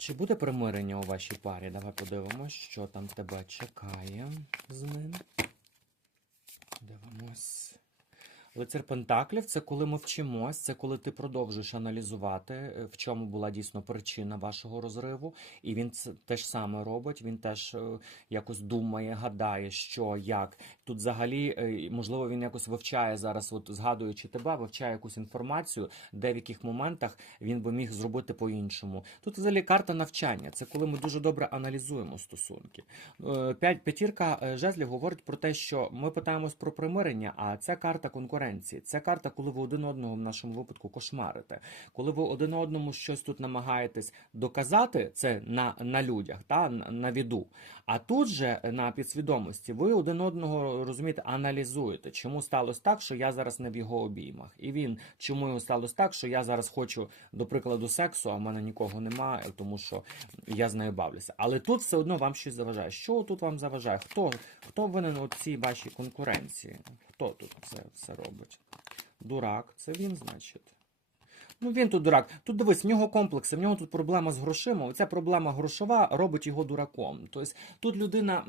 Чи буде примирення у вашій парі? Давай подивимось, що там тебе чекає з ним. Лицар Пентаклів це коли ми вчимось, це коли ти продовжуєш аналізувати, е, в чому була дійсно причина вашого розриву. І він це те ж саме робить. Він теж е, якось думає, гадає, що як. Тут взагалі, е, можливо, він якось вивчає зараз, от згадуючи тебе, вивчає якусь інформацію, де в яких моментах він би міг зробити по-іншому. Тут взагалі карта навчання. Це коли ми дуже добре аналізуємо стосунки. П'ять п'ятірка жезлів говорить про те, що ми питаємось про примирення, а це карта конкуренції. Це карта, коли ви один одного в нашому випадку кошмарите. Коли ви один одному щось тут намагаєтесь доказати, це на, на людях, та на, віду. А тут же на підсвідомості ви один одного розумієте, аналізуєте, чому сталося так, що я зараз не в його обіймах, і він чому його сталося так, що я зараз хочу, до прикладу, сексу, а в мене нікого немає, тому що я з нею бавлюся. Але тут все одно вам щось заважає. Що тут вам заважає? Хто, хто винен у цій вашій конкуренції? Хто тут це все робить? Дурак, це він, значить. Ну він тут дурак. Тут дивись, в нього комплекси, в нього тут проблема з грошима. Оця проблема грошова робить його дураком. Тобто тут людина.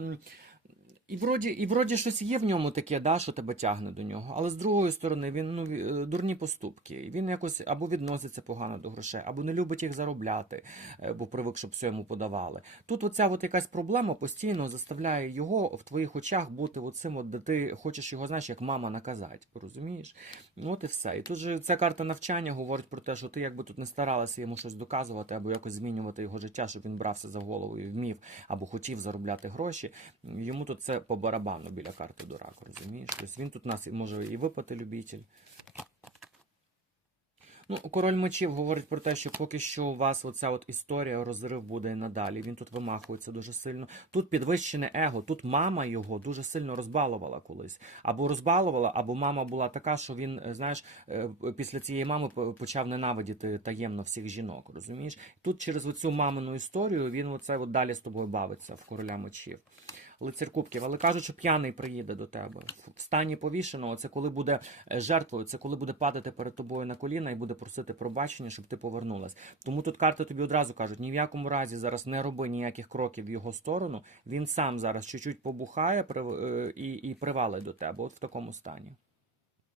І вроді, і вроді щось є в ньому таке, да, що тебе тягне до нього. Але з другої сторони, він ну, е, дурні поступки. Він якось або відноситься погано до грошей, або не любить їх заробляти, е, бо привик, щоб все йому подавали. Тут оця от якась проблема постійно заставляє його в твоїх очах бути оцим, от, де ти хочеш його, знаєш, як мама наказати. Розумієш? Ну, От і все. І тут же ця карта навчання говорить про те, що ти якби тут не старалася йому щось доказувати, або якось змінювати його життя, щоб він брався за голову і вмів, або хотів заробляти гроші. Йому тут це по барабану біля карти дурак, розумієш? Тобто він тут нас може і випити любитель. Ну, король мечів говорить про те, що поки що у вас оця от історія розрив буде і надалі. Він тут вимахується дуже сильно. Тут підвищене его, тут мама його дуже сильно розбалувала колись. Або розбалувала, або мама була така, що він, е, знаєш, е, після цієї мами почав ненавидіти таємно всіх жінок. Розумієш? Тут через оцю мамину історію він оце от далі з тобою бавиться в короля мечів. Лицар кубків, але кажуть, що п'яний приїде до тебе. В стані повішеного це коли буде е, жертвою, це коли буде падати перед тобою на коліна і буде просити пробачення, щоб ти повернулась. Тому тут карти тобі одразу кажуть: ні в якому разі зараз не роби ніяких кроків в його сторону. Він сам зараз чуть-чуть побухає е, і, і привалить до тебе. От в такому стані.